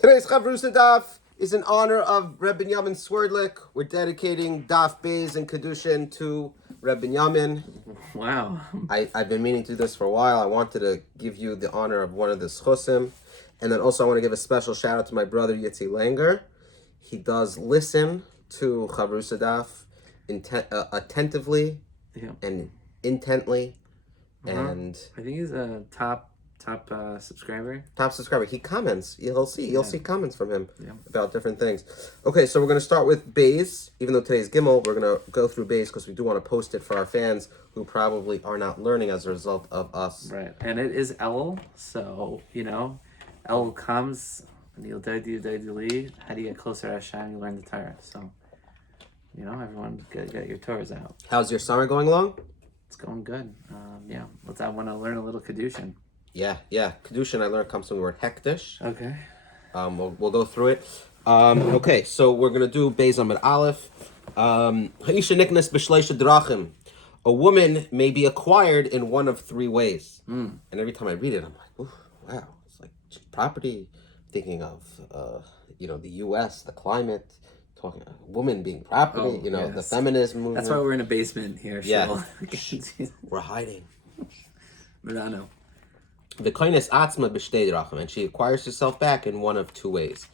Today's Chavrusa Daf is in honor of Reb Binyomin Swerdlik. We're dedicating Daf Beis and Kiddushin to Reb Binyomin. Wow. I've been meaning to do this for a while. I wanted to give you the honor of one of the schusim. And then also I want to give a special shout out to my brother Yitzi Langer. He does listen to Chavrusa Daf attentively and intently. And I think he's a top subscriber. Top subscriber. He comments. You'll see comments from him about different things. Okay, so we're going to start with Beis. Even though today's Gimel, we're going to go through Beis because we do want to post it for our fans who probably are not learning as a result of us. Right, and it is El, so El comes and you'll how do you get closer to Hashem? You learn the Torah. So everyone get your Torahs out. How's your summer going along? It's going good. I want to learn a little Kiddushin. Yeah. Kiddushin I learned comes from the word hektish. Okay. We'll go through it. Okay, so we're gonna do Beis Amud Aleph. Ha'isha niknas b'shleisha drachim. A woman may be acquired in one of three ways. And every time I read it, I'm like, ooh, wow, it's like property. Thinking of the U.S., the climate. Talking woman being property. The feminism movement. That's why we're in a basement here. Yeah. We're hiding. Milano. The kindness atzma b'shtei drachim, and she acquires herself back in one of two ways.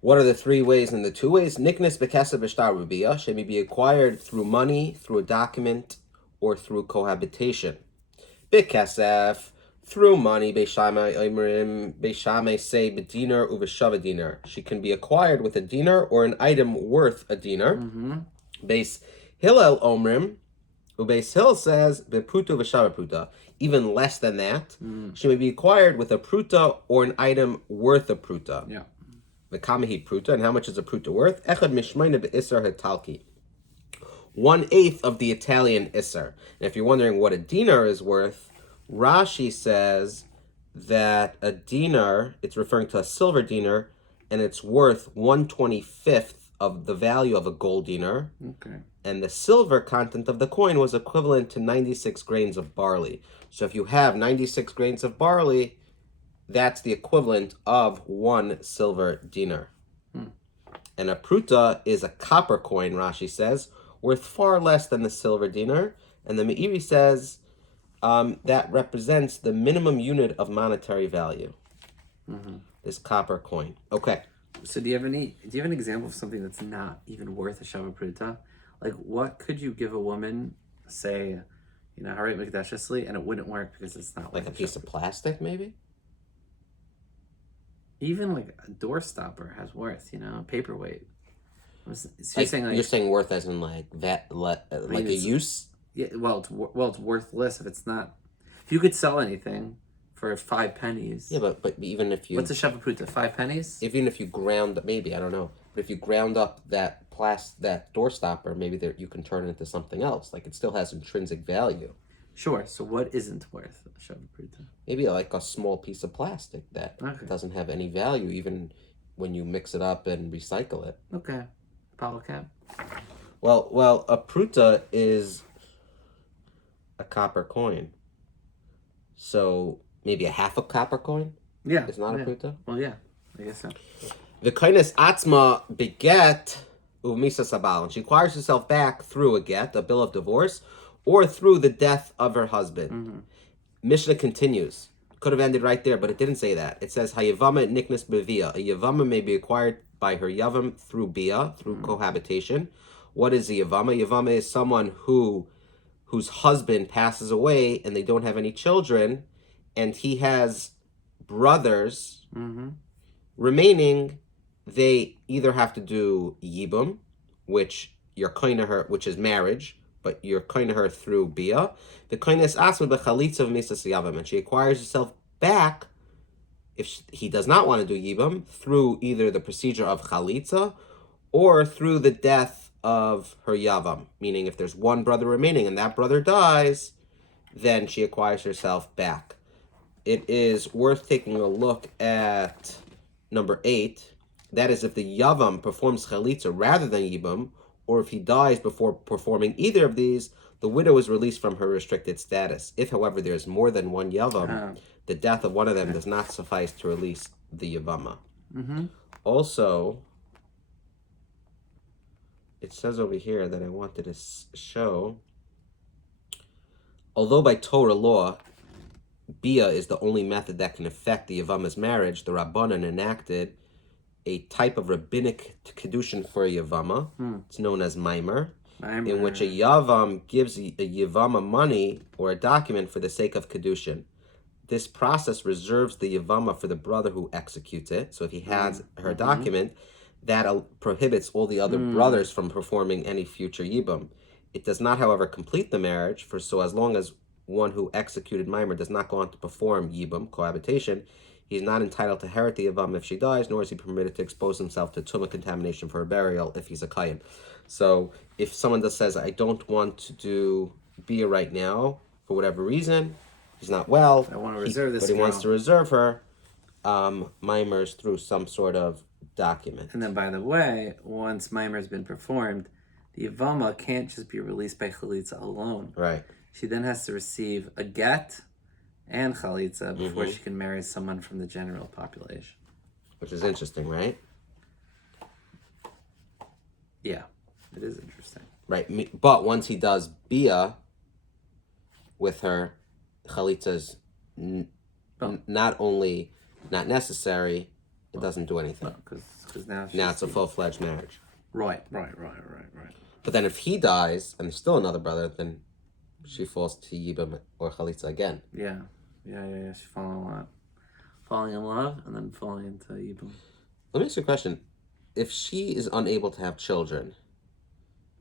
What are the three ways and the two ways? Niknas b'kesef b'shtar rubiyah, she may be acquired through money, through a document, or through cohabitation. B'kesef, through money, beishamai oimrim, beishamai say b'dinar uv'shava dinar. She can be acquired with a dinar or an item worth a dinar. Beis Hillel omrim, Ubeis Hill says bepruta v'shava pruta. Even less than that, she may be acquired with a pruta or an item worth a pruta. Yeah. The kamahi pruta, and how much is a pruta worth? Echad mishmayna be'isar hatalki. 1/8 of the Italian isar. And if you're wondering what a dinar is worth, Rashi says that a dinar, it's referring to a silver dinar, and it's worth 1/25 of the value of a gold dinar. Okay. And the silver content of the coin was equivalent to 96 grains of barley. So if you have 96 grains of barley, that's the equivalent of 1 silver dinar. And a pruta is a copper coin, Rashi says, worth far less than the silver dinar. And the Meiri says that represents the minimum unit of monetary value. This copper coin. Okay. So do you have an example of something that's not even worth a shava pruta? Like, what could you give a woman, say, Harit Mikdash Esli, and it wouldn't work because it's not like a piece of plastic, maybe? Even like a door stopper has worth, paperweight. You're saying worth as in like that, like a use? Yeah, it's worthless if it's not. If you could sell anything for 5 pennies. Yeah, but even if you... What's a shava pruta? 5 pennies? Even if you ground up, maybe, I don't know. But if you ground up that door stopper, maybe you can turn it into something else. Like, it still has intrinsic value. Sure. So what isn't worth a shava pruta? Maybe like a small piece of plastic that doesn't have any value, even when you mix it up and recycle it. Okay. Bottle cap? Well, a pruta is a copper coin. So maybe a half a copper coin? Yeah. It's not a pruta? Well, yeah. I guess so. The kindness atzma beget umisa sabal, and she acquires herself back through a get, a bill of divorce, or through the death of her husband. Mishnah continues. Could have ended right there, but it didn't say that. It says hayavama niknas bevia. A yavama may be acquired by her yavam through bia, through cohabitation. What is a yavama? Yavama is someone whose husband passes away and they don't have any children, and he has brothers remaining. They either have to do yibum, which is marriage, but you're kind of her through bia. The kindness asma bechalitza v'misas yavam, and she acquires herself back if he does not want to do yibum through either the procedure of chalitza or through the death of her yavam. Meaning, if there's one brother remaining and that brother dies, then she acquires herself back. It is worth taking a look at number 8. That is, if the yavam performs chalitza rather than yibum, or if he dies before performing either of these, the widow is released from her restricted status. If, however, there is more than one yavam, the death of one of them does not suffice to release the yavama. Mm-hmm. Also, it says over here that I wanted to show, although by Torah law, Bia is the only method that can affect the Yavama's marriage, the Rabbanan enacted a type of rabbinic Kiddushin for a Yavama. It's known as Maimer, in which a Yavam gives a Yavama money or a document for the sake of Kiddushin. This process reserves the Yavama for the brother who executes it. So if he has her document, that prohibits all the other brothers from performing any future Yibam. It does not, however, complete the marriage, for so as long as one who executed Maimer does not go on to perform Yibam, cohabitation, he is not entitled to inherit the Yavam if she dies, nor is he permitted to expose himself to tumah contamination for her burial if he's a Kayan. So if someone just says, I don't want to do Bia right now, for whatever reason, he's not well, I want to reserve this but he girl. wants to reserve her, Maimer's through some sort of document. And then, by the way, once Maimer's been performed, the Yavama can't just be released by Chalitza alone. Right. She then has to receive a get and Chalitza before she can marry someone from the general population. Which is interesting, right? Yeah, it is interesting. Right. But once he does Bia with her, Chalitza's not only not necessary, it doesn't do anything. Because now It's a full-fledged marriage. Right. But then if he dies and there's still another brother, then she falls to Yibam or Chalitza again. Yeah. She's falling in love and then falling into Yibam. Let me ask you a question. If she is unable to have children,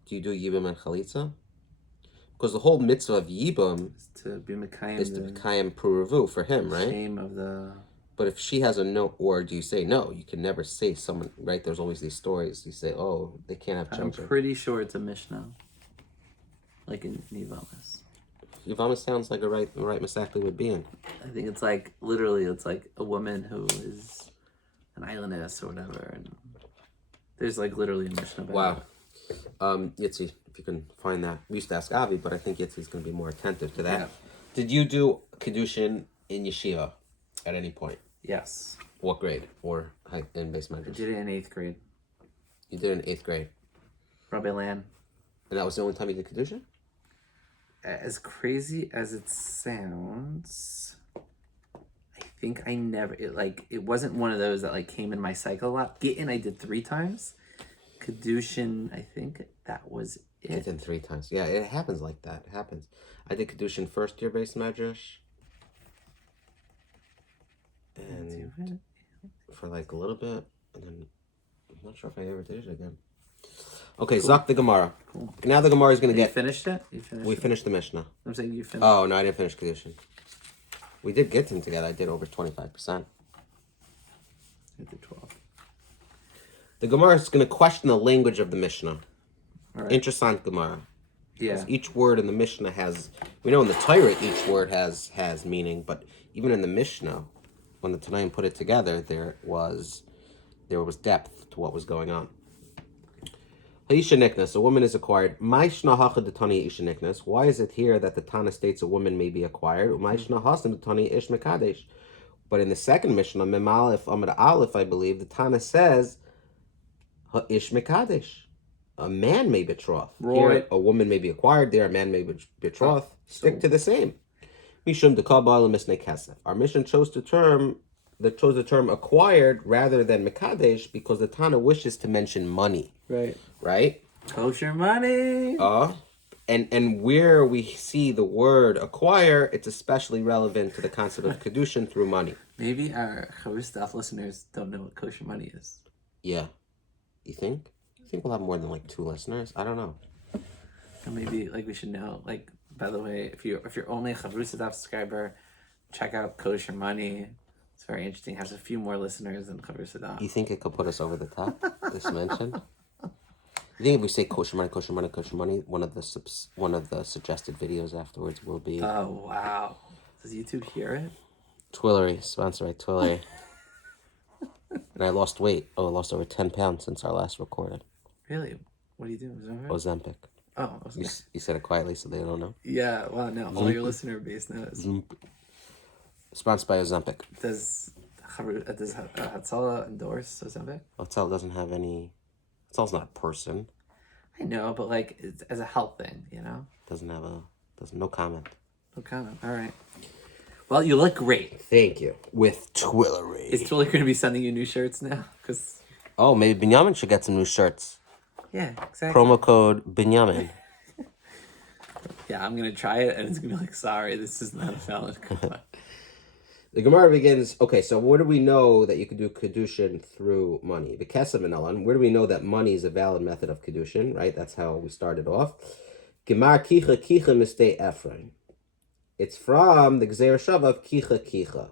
do you do Yibam and Chalitza? Because the whole mitzvah of Yibam is to be Mekayim Puravu for him, right? Shame of the... But if she has a no, or do you say no? You can never say someone, right? There's always these stories. You say, oh, they can't have children. I'm pretty sure it's a Mishnah. Like in Yivamas. Yivamas sounds like a right Masakli would be in. I think it's like, literally, it's like a woman who is an islandess or whatever. And there's like literally a Mishnah about it. Yitzi, if you can find that. We used to ask Avi, but I think Yitzi's going to be more attentive to that. Yeah. Did you do Kiddushin in yeshiva at any point? Yes. What grade? Or in base measures? I did it in 8th grade. You did it in 8th grade? Rabbi Lan. And that was the only time you did Kiddushin? As crazy as it sounds, I think I never... It wasn't one of those that came in my cycle a lot. Gittin I did 3 times. Kiddushin, I think that was it. Gittin 3 times. Yeah, it happens like that. It happens. I did Kiddushin first year base measures. And for a little bit, and then I'm not sure if I ever did it again. Okay, cool. Zak the Gemara. Cool. Now the Gemara is going to get... You finished it? We finished the Mishnah. I'm saying you finished. Oh, no, I didn't finish Kiddushin. We did Gittin together. I did over 25%. I did 12. The Gemara is going to question the language of the Mishnah. Right. Interessant Gemara. Yeah. Each word in the Mishnah has... We know in the Torah each word has meaning, but even in the Mishnah, when the Tanaim put it together, there was depth to what was going on. Ha'isha niknas, a woman is acquired. Why is it here that the Tana states a woman may be acquired? But in the second Mishnah, Mem Aleph Amud Aleph, I believe, the Tana says Ish Mekadesh. A man may betroth. Right. Here, a woman may be acquired. There, a man may betroth. Stick to the same. Mishum dekabal misnei kesef. Our mission chose the term acquired rather than mekadesh because the Tana wishes to mention money. Right? Kosher money. And where we see the word acquire, it's especially relevant to the concept of Kiddushin through money. Maybe our Chavrusa Daf listeners don't know what kosher money is. Yeah. You think? You think we'll have more than 2 listeners? I don't know. And maybe we should know. By the way, if you're only a Chavrusa Daf subscriber, check out Kosher Money. It's very interesting. It has a few more listeners than Chavrusa Daf. You think it could put us over the top? This mention? You think if we say kosher money, one of the suggested videos afterwards will be... Oh, wow. Does YouTube hear it? Twillery, sponsored by Twillery. And I lost weight. I lost over 10 pounds since our last recording. Really? What do you do? Ozempic. Oh, you said it quietly so they don't know. Yeah, well, no, all your listener base knows. Sponsored by Ozempic. Does Does Hatzalah endorse or something? Hatzel doesn't have any. Hatzel's not a person. I know, but like it's, as a health thing, you know. No comment. No comment. All right. Well, you look great. Thank you. With Twillery. Is Twiller going to be sending you new shirts now? Because maybe Binyomin should get some new shirts. yeah, exactly. Promo code Binyomin. Yeah, I'm gonna try it, and it's gonna be like, sorry, this is not a valid coupon. The Gemara begins, okay, so where do we know that you could do Kiddushin through money? The Kesef and Elan, where do we know that money is a valid method of Kiddushin, right? That's how we started off. Gemar Kicha Kicha Mistei Ephraim. It's from the Gzeir Shav of Kicha Kicha,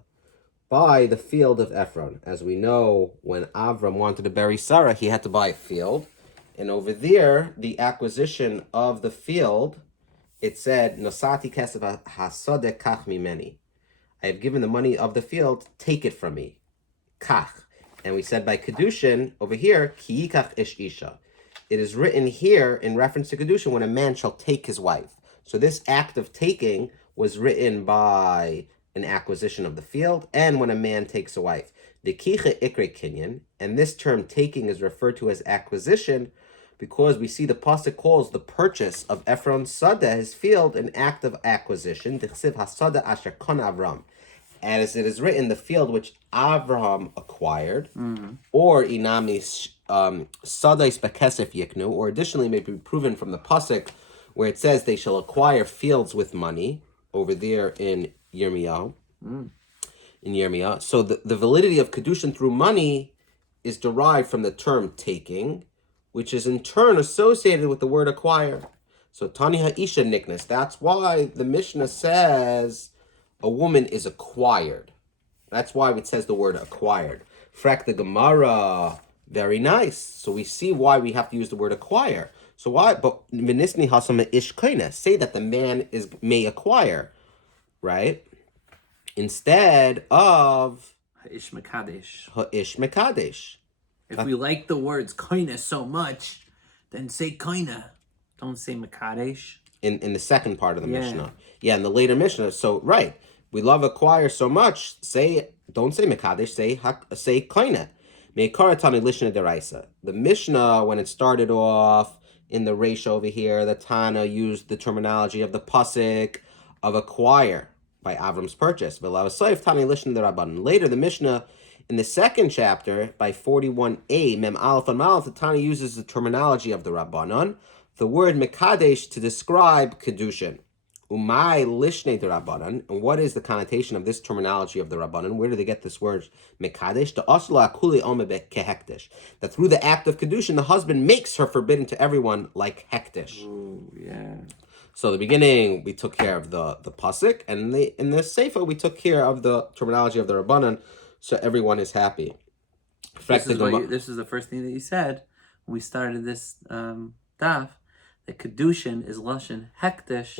by the field of Ephron. As we know, when Avram wanted to bury Sarah, he had to buy a field. And over there, the acquisition of the field, it said, Nosati Kesef Hasodeh Kach Mimeni. I have given the money of the field, take it from me. Kach. And we said by Kiddushin, over here, Ki yikach ish isha. It is written here in reference to Kiddushin when a man shall take his wife. So this act of taking was written by an acquisition of the field and when a man takes a wife. The kicha ikre kinyan, and this term taking is referred to as acquisition because we see the pasuk calls the purchase of Ephron's sada, his field, an act of acquisition. Dichsiv hasada asher kon Avram, as it is written, the field which Avraham acquired, or inami sadais bekesef yiknu, or additionally may be proven from the pasuk where it says they shall acquire fields with money over there in Yirmiyahu. In Yirmiyahu, so the validity of Kiddushin through money is derived from the term taking, which is in turn associated with the word acquire. So Tani Ha'isha Niknas, that's why the Mishnah says a woman is acquired. That's why it says the word acquired. Frak the Gemara, very nice. So we see why we have to use the word acquire. So why? But Minisni Hasama Ish Kaina, say that the man may acquire, right? Instead of Ha'ish Mekadesh. Ha'ish Mekadesh. If we like the words koina so much, then say koina. Don't say Mekadesh. In the second part of the Mishnah. Yeah, in the later Mishnah. So, right. We love acquire so much. Don't say Mekadesh, say koina. Meikaratani Lishna Deraisa. The Mishnah, when it started off in the Reish over here, the Tana used the terminology of the pasuk of acquire by Avram's purchase. Later, the Mishnah in the second chapter, by 41a, Mem Aleph and Malef, the Tana uses the terminology of the Rabbanon, the word Mekadesh to describe Kiddushin. Umay Lishne de Rabbanon, and what is the connotation of this terminology of the Rabbanon? Where do they get this word Mekadesh? The Asla Akuli Omebe Kehektish. That through the act of Kiddushin, the husband makes her forbidden to everyone like Hektish. Ooh, yeah. So the beginning, we took care of the pasuk, and in the Sefer, we took care of the terminology of the Rabbanon, so everyone is happy. This is the first thing that you said when we started this daf, that Kiddushin is Lashon Hektish,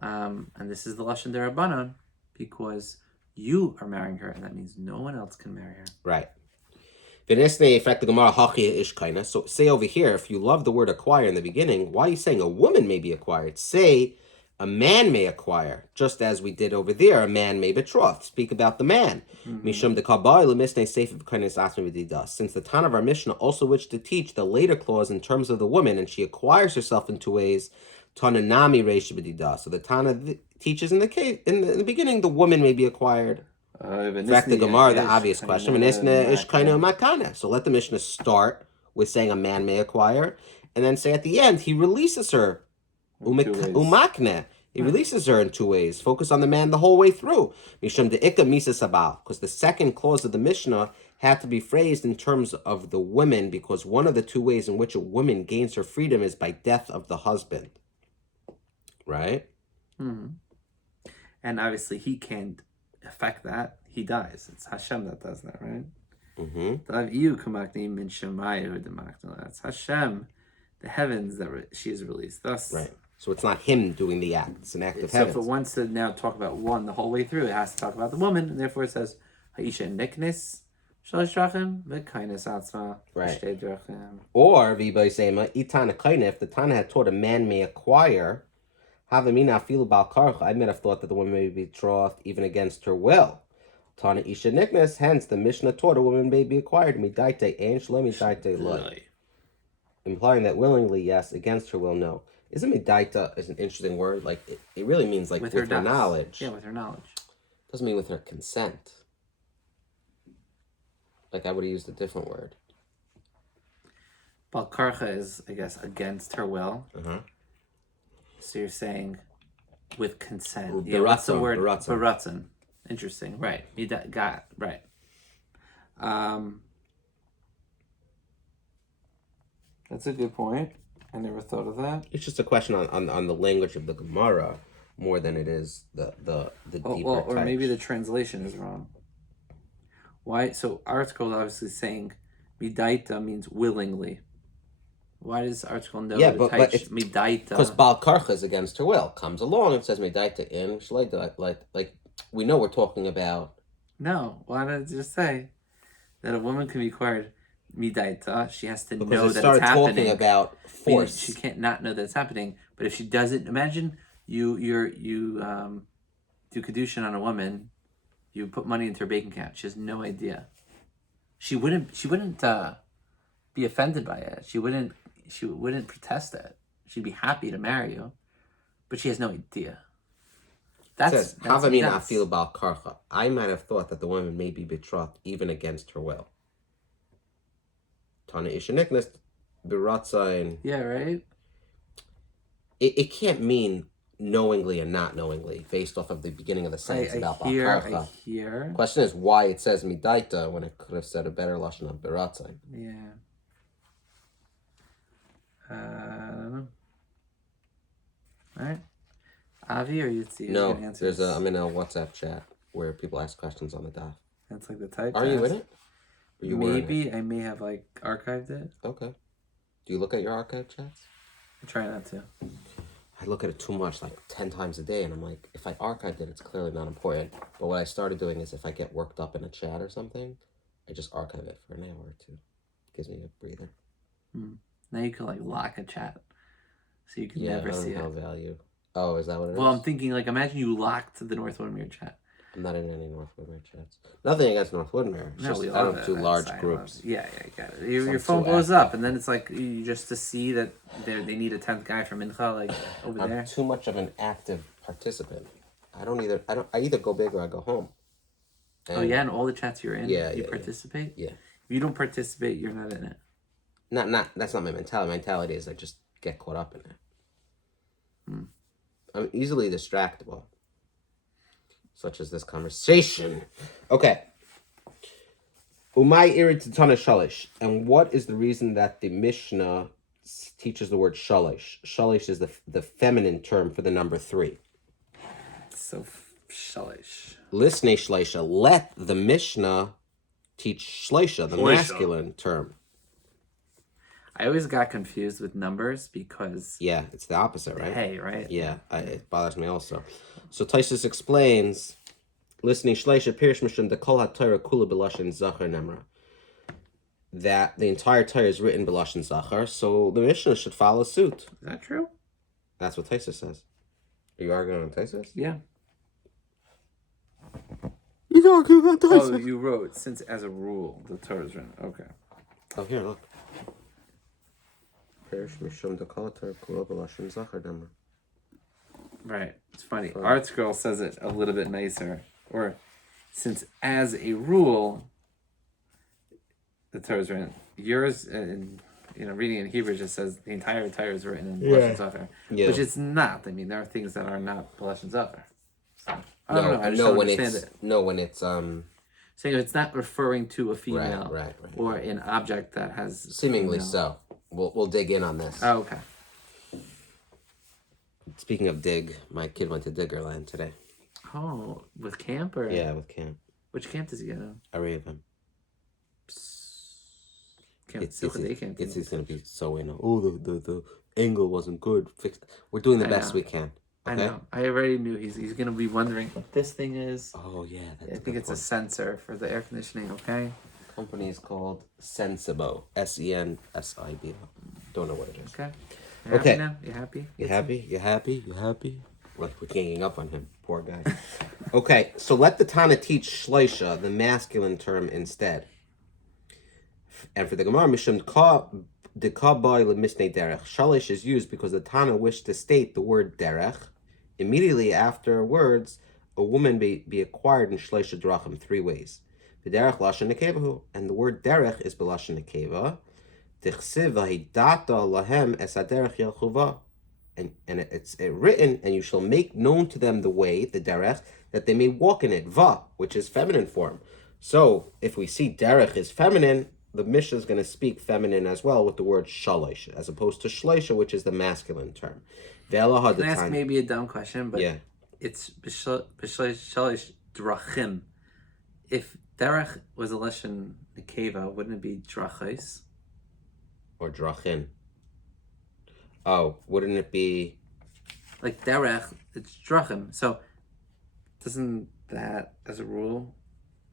and this is the Lashon Derabanan, because you are marrying her, and that means no one else can marry her. Right. So say over here, if you love the word acquire in the beginning, why are you saying a woman may be acquired? Say a man may acquire, just as we did over there, a man may betroth. Speak about the man. Since the Tana of our Mishnah also wished to teach the later clause in terms of the woman, and she acquires herself in two ways. Tananami reish b'dida. So the Tana teaches in the beginning, the woman may be acquired. In fact, the Gemara, the obvious question, so let the Mishnah start with saying a man may acquire, and then say at the end, he releases her. Umakne. He releases her in two ways. Focus on the man the whole way through. Mishum de'ika misa sabal. Because the second clause of the Mishnah had to be phrased in terms of the women, because one of the two ways in which a woman gains her freedom is by death of the husband. Right? And obviously he can't affect that. He dies. It's Hashem that does that, right? That's Hashem, the heavens that she is released. Thus, right. So it's not him doing the act; it's an act of heaven. So if it wants to now talk about one the whole way through, it has to talk about the woman, and therefore it says Haisha Niknis Shalish Drachim V'Kainis Atzma. Right. Or V'Baisema Itana Kaina. If the Tana had taught a man may acquire, Havamina Afilu Bal Karcha, I might have thought that the woman may be betrothed even against her will. Tana Isha Niknes, hence the Mishnah taught a woman may be acquired, midaite and shlo midaite loy. Implying that willingly, yes, against her will, no. Isn't midaita is an interesting word? Like, it really means, like, with her knowledge. Yeah, with her knowledge. Doesn't mean with her consent. Like, I would have used a different word. Balkarcha is, I guess, against her will. Uh-huh. So you're saying with consent. Ooh, yeah, what's the word? Baratzon. Baratzon. Interesting. Right. Got right. That's a good point. I never thought of that. It's just a question on the language of the Gemara more than it is the deeper or types. maybe the translation is wrong. Why? So article is obviously saying midaita means willingly. Why does the article know but it's midaita? Because Baal Karcha is against her will. Comes along and says midaita in shleida. Like we know we're talking about. No, why did it just say that a woman can be acquired midaita? She has to know that it's happening. Talking about force. She can't not know that it's happening. But if she doesn't, imagine you do Kiddushin on a woman. You put money into her bank account. She has no idea. She wouldn't be offended by it. She wouldn't protest it. She'd be happy to marry you, but she has no idea. That's I feel about karcha. I might have thought that the woman may be betrothed even against her will. Tana ishanikness biratzain. Yeah, right. It can't mean knowingly and not knowingly based off of the beginning of the sentence about Baal Karcha. I hear. Question is why it says midaita when it could have said a better lashon of biratzain. Yeah. I don't know. All right. Avi or Yitzi? No, I'm in a WhatsApp chat where people ask questions on the daf. That's like the type. Are you in it? Maybe I may have like archived it. Okay. Do you look at your archive chats? I try not to. I look at it too much, like 10 times a day, and I'm like, if I archived it, it's clearly not important. But what I started doing is if I get worked up in a chat or something, I just archive it for an hour or two. Gives me a breather. Now you can like lock a chat, so you can never see it. No value. Oh, is that what it is? Well, I'm thinking like imagine you locked the North Woodmere chat. I'm not in any North Woodmere chats. Nothing against North Woodmere. It's just I don't have two large groups. Yeah, got it. Your phone blows up, and then it's like you just to see that they need a 10th guy from Mincha like over there. I'm too much of an active participant. I either go big or I go home. And and all the chats you're in, you participate. Yeah. If you don't participate, you're not in it. That's not my mentality. My mentality is I just get caught up in it. I'm easily distractible, such as this conversation. Okay. Umay irid tana shalish. And what is the reason that the Mishnah teaches the word shalish? Shalish is the feminine term for the number 3. So shalish. Listnei shleisha. Let the Mishnah teach shleisha, the masculine term. I always got confused with numbers because... Yeah, it's the opposite, right? Hey, right? Yeah, it bothers me also. So Taisus explains, listening shleisha pirish mishum the kol ha-Torah kula b'lashon zachar nemra. That the entire Torah is written b'lashon zachar, so the Mishnah should follow suit. Is that true? That's what Taisus says. Are you arguing on Taisus? Yeah. You arguing on Taisus? Oh, you wrote, since as a rule, the Torah is written. Okay. Oh, here, look. Right. It's funny. Artscroll says it a little bit nicer. Or, since as a rule, the Torah is written. Yours, reading in Hebrew just says the entire Torah is written in Lashon Zachar. Yeah. Which it's not. I mean, there are things that are not Lashon Zachar. So, I don't know. I just no, don't when understand it's, it. No, when it's saying it's not referring to a female right. or an object that has seemingly so. We'll dig in on this. Oh, okay. Speaking of dig, my kid went to Diggerland today. Oh, with camp or? Yeah, with camp. Which camp does he go to? Three of them. It's gonna be so in. Oh, the angle wasn't good. Fixed. We're doing the best we can. Okay? I know. I already knew he's gonna be wondering what this thing is. Oh yeah, I think it's a sensor for the air conditioning. Okay. Company is called Sensibo. Sensibo. Don't know what it is. Okay. Okay. Now? You happy? You happy? You happy? You happy? Like we're ganging up on him. Poor guy. Okay, so let the Tana teach shleisha, the masculine term, instead. And for the Gemara, mishum de kaboy lemisnei derech. Shalish is used because the Tana wished to state the word derech. Immediately afterwards, a woman be acquired in shleisha drachim, 3 ways. The derech lashon nekevahu, and the word derech is belashon nekeva. Dichsiv v'hidata lahem es haderech yelchuva. And it's written, and you shall make known to them the way, the derech, that they may walk in it, va, which is feminine form. So, if we see derech is feminine, the Mishnah is going to speak feminine as well with the word shalish, as opposed to shleisha, which is the masculine term. Can I ask maybe a dumb question, but yeah. It's shalish drachim. If derech was a lashon nekeva, wouldn't it be drachos? Or drachin. Oh, wouldn't it be... Like derech, it's drachim. So, doesn't that, as a rule,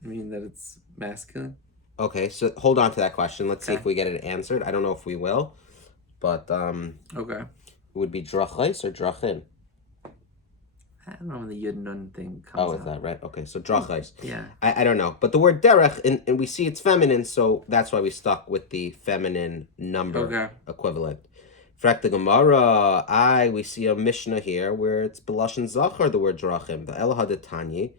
mean that it's masculine? Okay, so hold on to that question. Let's see if we get it answered. I don't know if we will, but okay, it would be drachais or drachin. I don't know when the yud nun thing comes Oh, out. is that right? Okay, so drachais. Yeah. I don't know, but the word derech, and we see it's feminine, so that's why we stuck with the feminine number equivalent. Frak the Gemara, we see a Mishnah here where it's belashon zachar, the word drachim. The Elaha de Tanya,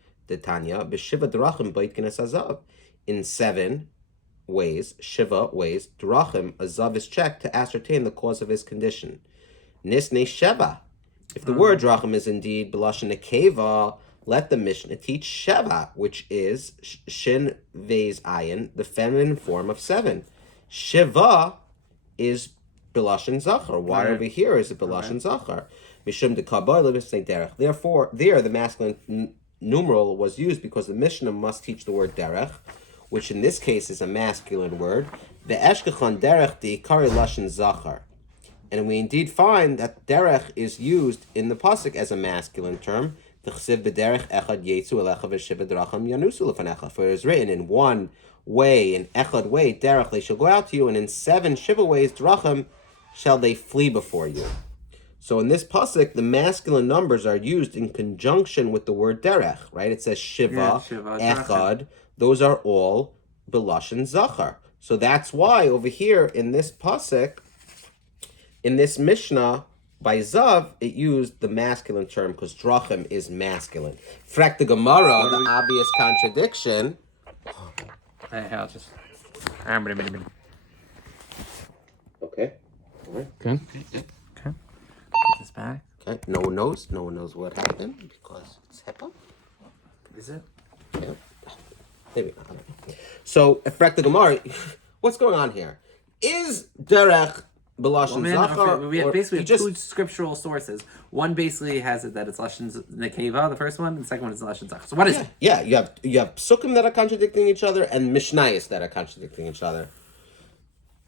b'shiva drachim beit kines azav. In 7 ways, shiva ways, drachim, azav is checked to ascertain the cause of his condition. Nisne sheva. If the word drachim is indeed belashon nekeva, let the Mishnah teach sheva, which is shin vez ayin, the feminine form of 7. Shiva is belashon zachar. Why over here is it belashon zachar? Mishum de kaboy lebisnei derech. Therefore, there the masculine numeral was used because the Mishnah must teach the word derech, which in this case is a masculine word. The eshkechon derech de ikari lashon zachar. And we indeed find that derech is used in the pasuk as a masculine term. For it is written in one way, in echad way, derech, they shall go out to you, and in 7 shiva ways, drachim, shall they flee before you. So in this pasuk, the masculine numbers are used in conjunction with the word derech, right? It says shiva, echad. Those are all belashon zachar. So that's why over here in this pasuk, in this Mishnah, by Zav, it used the masculine term because drachim is masculine. Frak the Gemara, the obvious contradiction. I'll just... Okay. All right. Okay. Put this back. Okay. No one knows what happened because it's HIPAA. Is it? Yeah. Maybe not. So, Frak the Gemara, what's going on here? Is derech belashon zachar? We have basically 2 scriptural sources. One basically has it that it's lashon nekeva, the first one, and the second one is lashon zachar. So what is it? Yeah, you have psukim that are contradicting each other and mishnayos that are contradicting each other.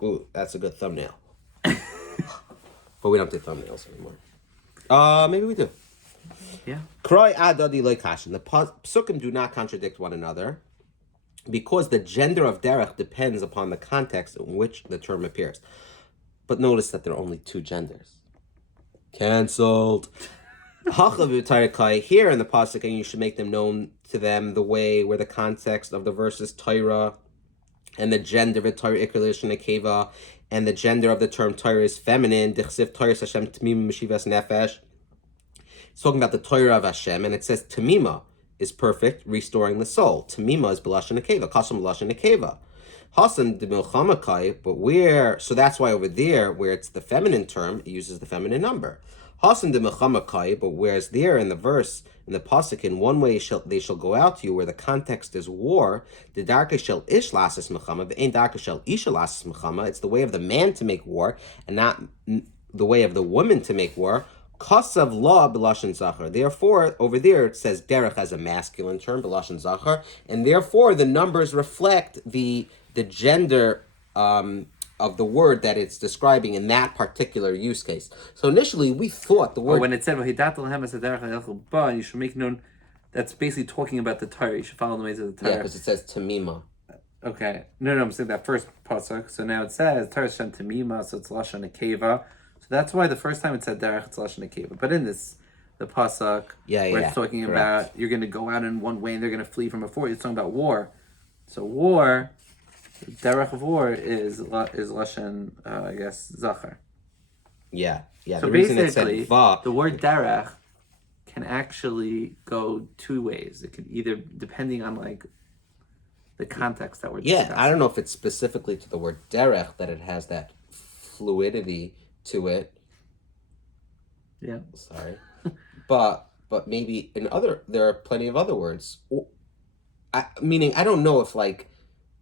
Ooh, that's a good thumbnail. But we don't do thumbnails anymore. Maybe we do. Yeah. Kroi adadi loikashin. The psukim do not contradict one another because the gender of derech depends upon the context in which the term appears. But notice that there are only 2 genders. Cancelled. Here in the pasuk, and you should make them known to them the way where the context of the verse is Torah, and the gender of Torah ikr nekeva, and the gender of the term Torah is feminine. Dichsiv Torah Hashem Tamima Meshivas Nefesh. It's talking about the Torah of Hashem, and it says Tamima is perfect, restoring the soul. Tamima is belashon nekeva, kasam belashon nekeva. Hasan de milchamakai, but where? So that's why over there, where it's the feminine term, it uses the feminine number. Hasan de milchamakai, but whereas there in the verse, in the pasuk, in one way they shall go out to you, where the context is war. The darka shall ish lasis milchama, the ain darka shall isha lasis milchama. It's the way of the man to make war, and not the way of the woman to make war. Kasav law belashon zachar. Therefore, over there it says derech as a masculine term, belashon zachar, and therefore the numbers reflect the gender of the word that it's describing in that particular use case. So initially we thought the word... when it said, and you should make known, that's basically talking about the Torah. You should follow the ways of the Torah. Yeah, because it says Tamima. Okay. No, I'm saying that first pasuk. So now it says, Torah Shem Tamima, so it's Lashon Nekeva. So that's why the first time it said Derech, it's Lashon Nekeva. But in this, the pasuk where it's talking correct. about you're going to go out in one way and they're going to flee from a fort. It's talking about war. So war, derech of war is lashon, I guess, zachar. Yeah. So The reason it basically, said va. the word derech can actually go two ways. It could either, depending on like the context that we're discussing. I don't know if it's specifically to the word derech that it has that fluidity to it. Yeah. Sorry. but maybe there are plenty of other words. Meaning, I don't know if like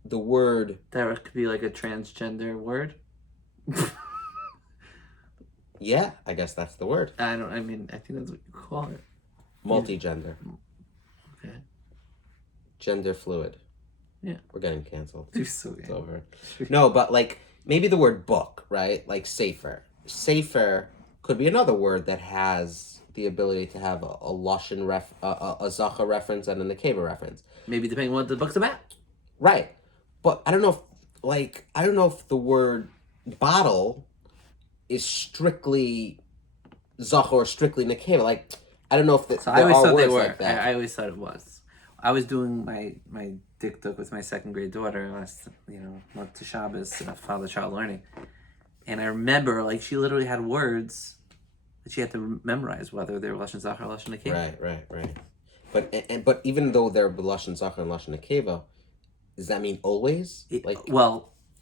the word derech could be like a transgender word. Yeah, I guess that's the word. I think that's what you call it. Multi-gender. Okay. Gender fluid. Yeah. We're getting canceled. It's over. No, but like maybe the word book, right? Like sefer. Sefer could be another word that has the ability to have a lashon a zacha reference and a nekeva reference. Maybe depending on what the book's about. Right. But I don't know if the word bottle is strictly zacha or strictly nekeva. Like I don't know if So I always thought they were. Like that. I always thought it was. I was doing my diktuk with my second grade daughter last, went to Shabbos, father-child learning, and I remember like she literally had words that she had to memorize whether they were lashon zachar or lashon nekeva. Right. But even though they're lashon zachar and lashon nekeva, does that mean always?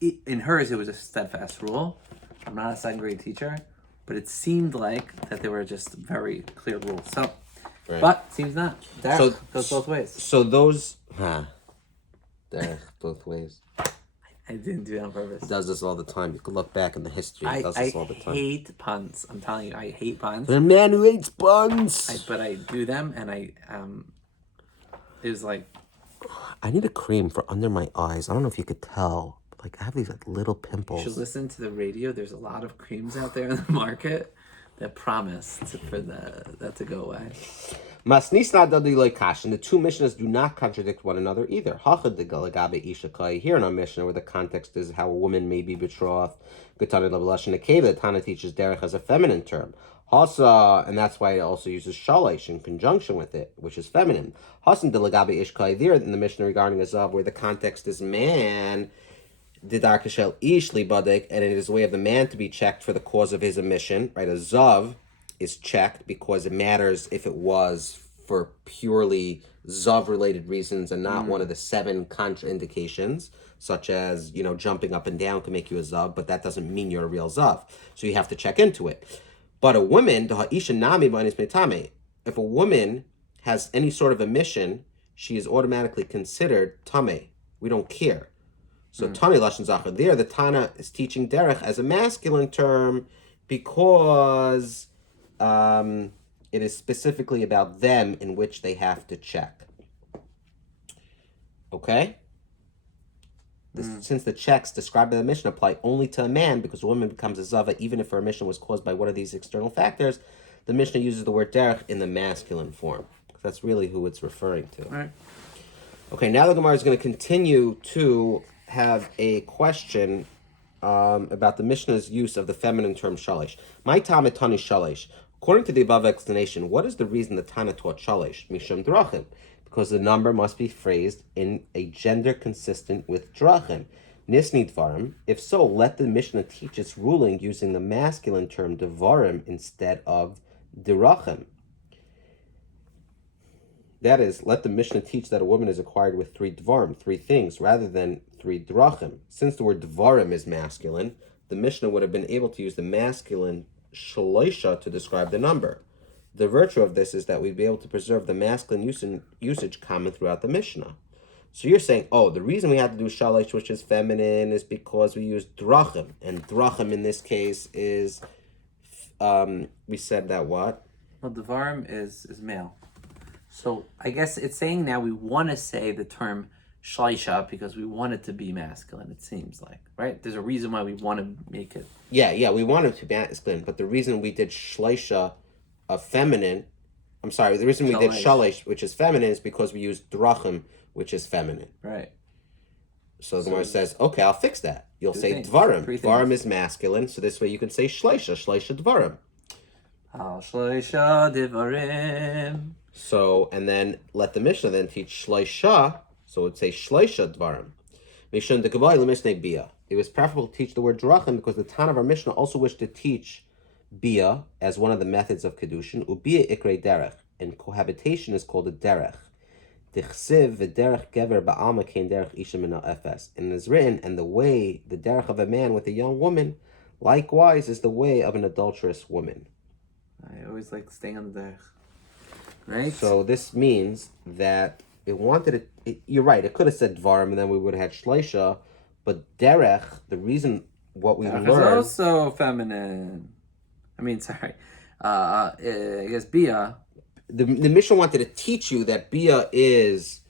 In hers it was a steadfast rule. I'm not a second grade teacher, but it seemed like that they were just very clear rules. So. Right. But seems not. Derech goes both ways. So those, derech both ways. I didn't do that on purpose. It does this all the time. You can look back in the history. It does this all the time. I hate puns. I'm telling you, I hate puns. The man who hates puns. But I do them, and it was like. I need a cream for under my eyes. I don't know if you could tell. Like I have these like little pimples. You should listen to the radio. There's a lot of creams out there in the market that promise for that to go away. Masnisna dadi kash, and the two Mishnahs do not contradict one another either. Hachad de galagabe ishakai. Here in our Mishnah, where the context is how a woman may be betrothed. Gutana levelashon nekeva. The Tana teaches derech as a feminine term. Hasa, and that's why it also uses shalish in conjunction with it, which is feminine. Hasan de lagabe ishkai. There in the Mishnah regarding a zav, where the context is man. Didar kashel ish libadek, and it is a way of the man to be checked for the cause of his omission. Right, a zav is checked because it matters if it was for purely zav-related reasons and not one of the 7 contraindications, such as jumping up and down can make you a zav, but that doesn't mean you're a real zav. So you have to check into it. But a woman, if a woman has any sort of omission, she is automatically considered tameh. We don't care. So Tani Lashon Zachar, there the Tana is teaching derech as a masculine term because it is specifically about them in which they have to check. Okay? Since the checks described by the Mishnah apply only to a man because a woman becomes a zava even if her omission was caused by one of these external factors, the Mishnah uses the word derech in the masculine form. That's really who it's referring to. All right. Okay, now the Gemara is going to continue to have a question about the Mishnah's use of the feminine term shalish. My Tana Tani shalish. According to the above explanation, what is the reason the Tana taught shalish? Mishum drachim. Because the number must be phrased in a gender consistent with drachim. Nisni dvarim. If so, let the Mishnah teach its ruling using the masculine term dvarim instead of dirachim. That is, let the Mishnah teach that a woman is acquired with 3 dvarim, 3 things, rather than 3 drachim. Since the word dvarim is masculine, the Mishnah would have been able to use the masculine shaloisha to describe the number. The virtue of this is that we'd be able to preserve the masculine usage common throughout the Mishnah. So you're saying, the reason we have to do shalish, which is feminine, is because we use drachim. And drachim in this case is, we said that what? Well, dvarim is male. So I guess it's saying now we want to say the term shalisha because we want it to be masculine, it seems like, right? There's a reason why we want to make it. Yeah, we want it to be masculine, but the reason we did shalisha of feminine, the reason we did shalish, which is feminine, is because we used drachim, which is feminine. Right. So the Gemara says, okay, I'll fix that. You'll say dvarim. Dvarim is masculine, so this way you can say shalisha dvarim. Al shloisha divarim. So, and then let the Mishnah then teach shloisha. So it'd say shloisha dvarim. Mishun de gavoy lemishnei bia. It was preferable to teach the word drachim because the Tan of our Mishnah also wished to teach bia as one of the methods of Kiddushin. Ubia ikrei derech, and cohabitation is called a derech. Dichsiv v'derech gever ba'alma kein derech isha min efes. And it is written, and the way, the derech of a man with a young woman, likewise is the way of an adulterous woman. I always like staying on the derech. Right? So this means that it wanted it, you're right, it could have said dvarim and then we would have had shleisha, but derech, the reason what we derech learned... is also feminine. I mean, sorry. I guess bia... The Mishnah wanted to teach you that bia is...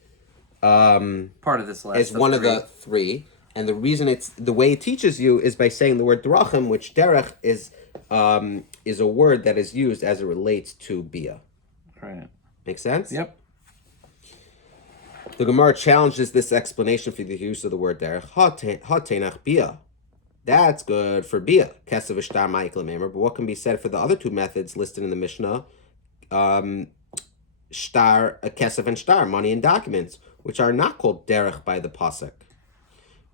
part of this list. Is one of the three. And the reason it's... The way it teaches you is by saying the word drachim, which derech is a word that is used as it relates to bia. Right. Make sense? Yep. The Gemara challenges this explanation for the use of the word derech. Hatenach bia. That's good for bia. Kesav v'shtar ma'ikla memer. But what can be said for the other two methods listed in the Mishnah? Shtar, kesef and shtar, money and documents, which are not called derech by the pasuk.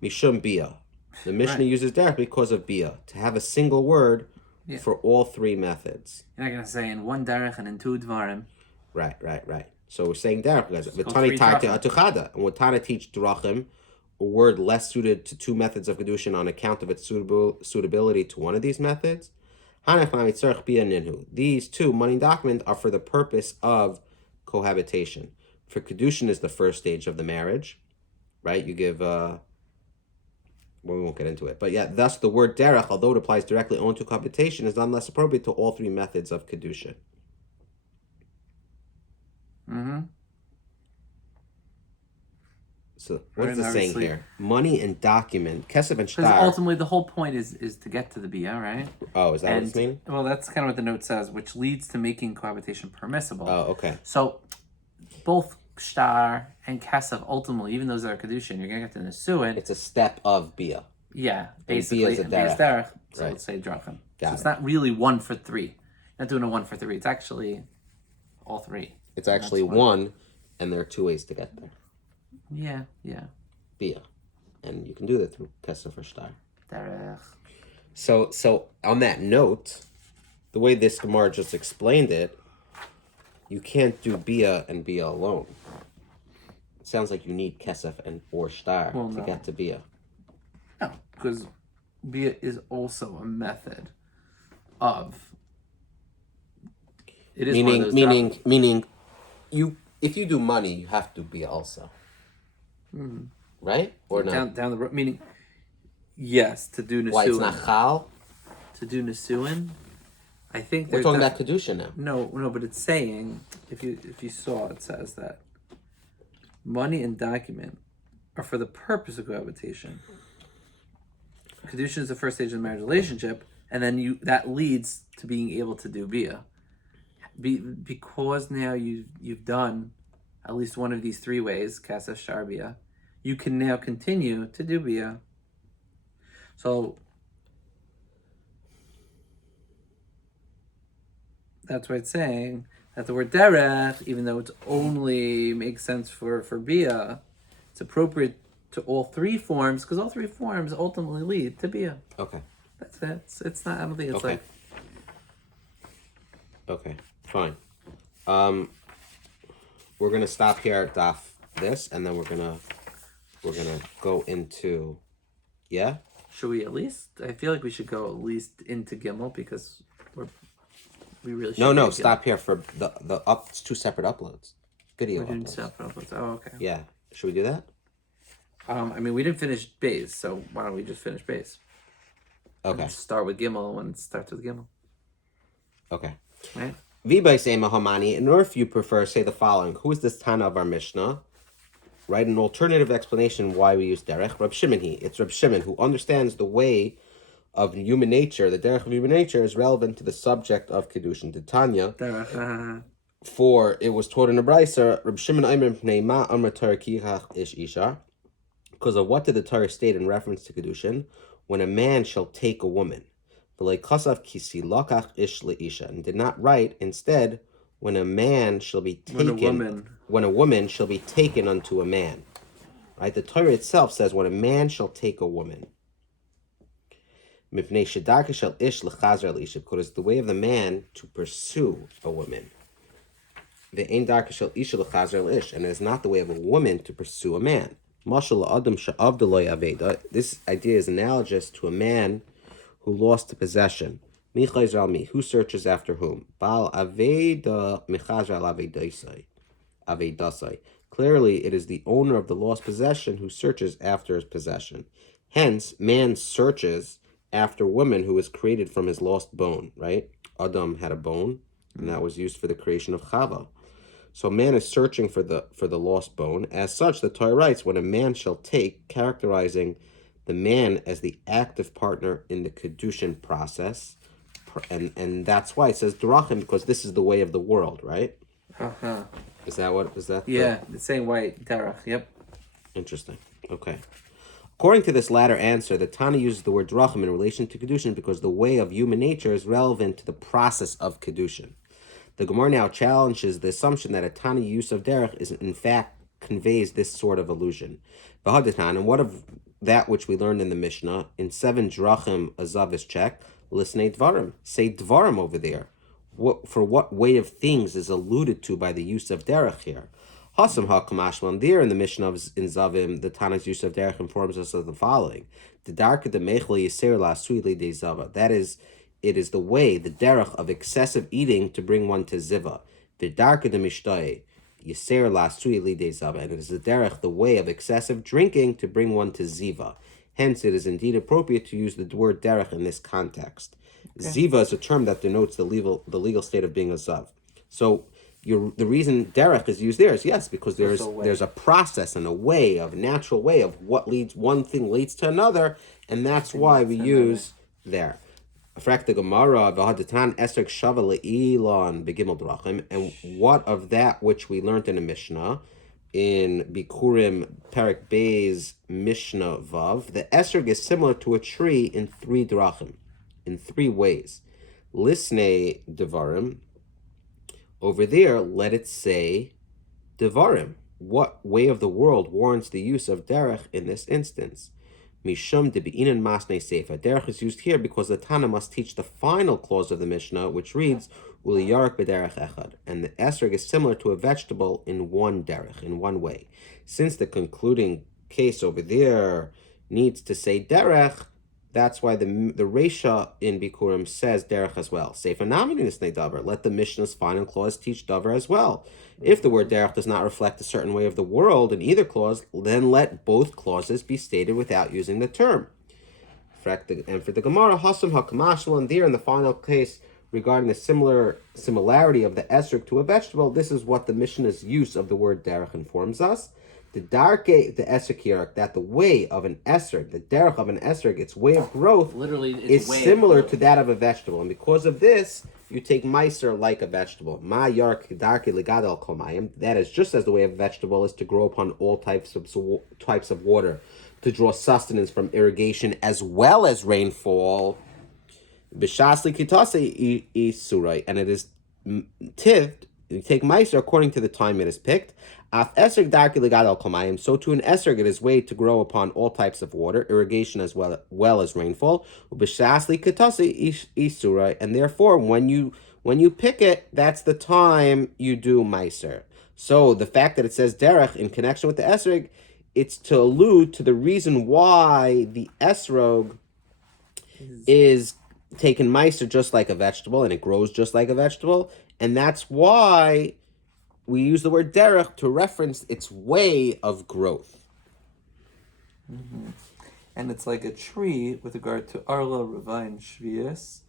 Mishum bia. The Mishnah uses derech because of bia, to have a single word for all three methods. You're not going to say in one derech and in two dvarim. Right. So we're saying derech because v'tani tarti atuchada, and what Tana teach drachim, a word less suited to two methods of Kiddushin on account of its suitability to one of these methods. These two, money and document, are for the purpose of cohabitation. For Kiddushin is the first stage of the marriage, right? You give, well, we won't get into it. But yeah, thus the word derech, although it applies directly only to cohabitation, is nonetheless appropriate to all three methods of Kiddushin. Mm-hmm. So what is it saying here? Money and document, kesef and shtar. Because ultimately the whole point is to get to the bia, right? Oh, is that what it's meaning? Well, that's kind of what the note says, which leads to making cohabitation permissible. Oh, okay. So both shtar and kesef, ultimately, even those that are Kiddushin, you're going to get to Nesuin. It's a step of bia. Yeah, basically. Bia is a derech. So Right. let's say drachim. Got So it's it. not really 1 for 3. You're not doing a 1 for 3. It's actually all three. It's actually one, and there are two ways to get there. Yeah. Bia. And you can do that through kesef or shtar. Derech. So on that note, the way this Gemara just explained it, you can't do bia and bia alone. It sounds like you need kesef and or shtar to get to bia. No, because bia is also a method of. It is meaning, you if you do money, you have to bia also. Mm-hmm. Right or not? Down the road, meaning yes, to do Nesuin. Why it's not chal? To do Nesuin, I think we're talking about Kiddushin now. No, but it's saying if you saw, it says that money and document are for the purpose of cohabitation. Kiddushin is the first stage of the marriage relationship, and then that leads to being able to do bia. Because now you've done at least one of these three ways, kesef, shtar, bia, you can now continue to do bia. So that's why it's saying that the word derech, even though it only makes sense for bia, it's appropriate to all three forms, because all three forms ultimately lead to bia. Okay. That's it. It's not, I don't think it's okay. Okay, fine. We're gonna stop here at Daf this, and then we're gonna go into, yeah. Should we at least? I feel like we should go at least into Gimel because we really should. No, stop here for the up. It's two separate uploads. Video We're doing uploads. separate uploads. Oh, okay. Yeah, should we do that? I mean, we didn't finish Bays, so why don't we just finish Bays? Okay. And start with Gimel when it starts with Gimel. Okay. Right. V'bay say Mahamani, and or if you prefer, say the following: who is this Tana of our Mishnah? Right, an alternative explanation why we use derech. Reb Shimon it's Reb Shimon who understands the way of human nature. The derech of human nature is relevant to the subject of Kiddushin. Titania. For it was taught in a brayser. Reb Shimon Aimer Pnei Ma Amar Torah Kichach Ish Isha. Because of what did the Torah state in reference to Kiddushin? When a man shall take a woman. V'lei kasav kisi lokach ish leisha, and did not write instead when a man shall be taken, when a woman shall be taken unto a man. Right? The Torah itself says when a man shall take a woman. Mipnei shedarka shel ish lechazer leisha, because it's the way of the man to pursue a woman. Ve'ein darka shel isha lechazer leish, and it is not the way of a woman to pursue a man. Mashal adam she'avda lo yaveda. This idea is analogous to a man who lost a possession. Mi chayzer al mi, who searches after whom? Bal aveda michazer al avedasai. Clearly, it is the owner of the lost possession who searches after his possession. Hence, man searches after woman who was created from his lost bone, right? Adam had a bone, and that was used for the creation of Chava. So man is searching for the lost bone. As such, the Torah writes, when a man shall take, characterizing the man as the active partner in the Kiddushin process, and that's why it says Drachim, because this is the way of the world, right? Uh-huh. Is that? Yeah, the same way, Derech, yep. Interesting. Okay. According to this latter answer, the Tana uses the word Drachim in relation to Kiddushin because the way of human nature is relevant to the process of Kiddushin. The Gemara now challenges the assumption that a Tana use of derech is in fact conveys this sort of illusion. And what of that which we learned in the Mishnah in 7 drachim azav is checked? Listen, dvarim. Say dvarim over there. For what way of things is alluded to by the use of derech here? Hasam hakamashman there in the Mishnah in Zavim, the Tana's use of derech informs us of the following: the darka de mechel yiser la suili de zava. That is. It is the way, the derech of excessive eating to bring one to ziva. The darka de mishtay, yiser la sui li de zava. And it is the derech, the way of excessive drinking to bring one to ziva. Hence, it is indeed appropriate to use the word derech in this context. Okay. Ziva is a term that denotes the legal state of being a zav. So, the reason derech is used there is yes, because there's a process and a natural way of what leads one thing leads to another, and that's why we use there. And what of that which we learned in a Mishnah, in Bikurim Perek Bey's Mishnah Vav, the esrog is similar to a tree in 3 drachim, in 3 ways. Lisnei devarim, over there, let it say devarim. What way of the world warrants the use of derech in this instance? Mishum de be'inan masnei seifa. Derech is used here because the Tana must teach the final clause of the Mishnah, which reads uli yarak b'derech echad, and the esrog is similar to a vegetable in one derech, in one way. Since the concluding case over there needs to say derech, that's why the Reisha in Bikurim says derech as well. Seifa namin nisnei davar. Let the Mishnah's final clause teach davar as well. If the word derech does not reflect a certain way of the world in either clause, then let both clauses be stated without using the term. And for the Gemara, hasam hakamashmal, and there in the final case regarding the similarity of the esrog to a vegetable, this is what the Mishnah's use of the word derech informs us. The darke, the esrog, that the way of an esrog, the derech of an esrog, its way of growth, is similar to that of a vegetable, and because of this, you take meiser like a vegetable. Ma yark darke ligadal komayim. That is just as the way of a vegetable is to grow upon all types of water, to draw sustenance from irrigation as well as rainfall. B'shasli kitase isurai, and it is tived. You take meiser according to the time it is picked. Af esrog darke ligadal komayim. So to an esrog it is weighed to grow upon all types of water, irrigation as well as rainfall. B'shasli kitase isurai, and therefore when you pick it, that's the time you do meiser. So the fact that it says derech in connection with the esrog, it's to allude to the reason why the esrog is taken meiser just like a vegetable, and it grows just like a vegetable, and that's why we use the word derech to reference its way of growth. Mm-hmm. And it's like a tree with regard to arla, ravine, shvius,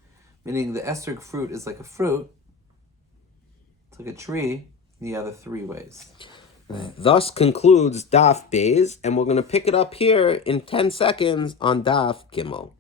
meaning the esrog fruit is like a fruit. It's like a tree in the other 3 ways. Right. Thus concludes Daf Beis, and we're going to pick it up here in 10 seconds on Daf Gimel.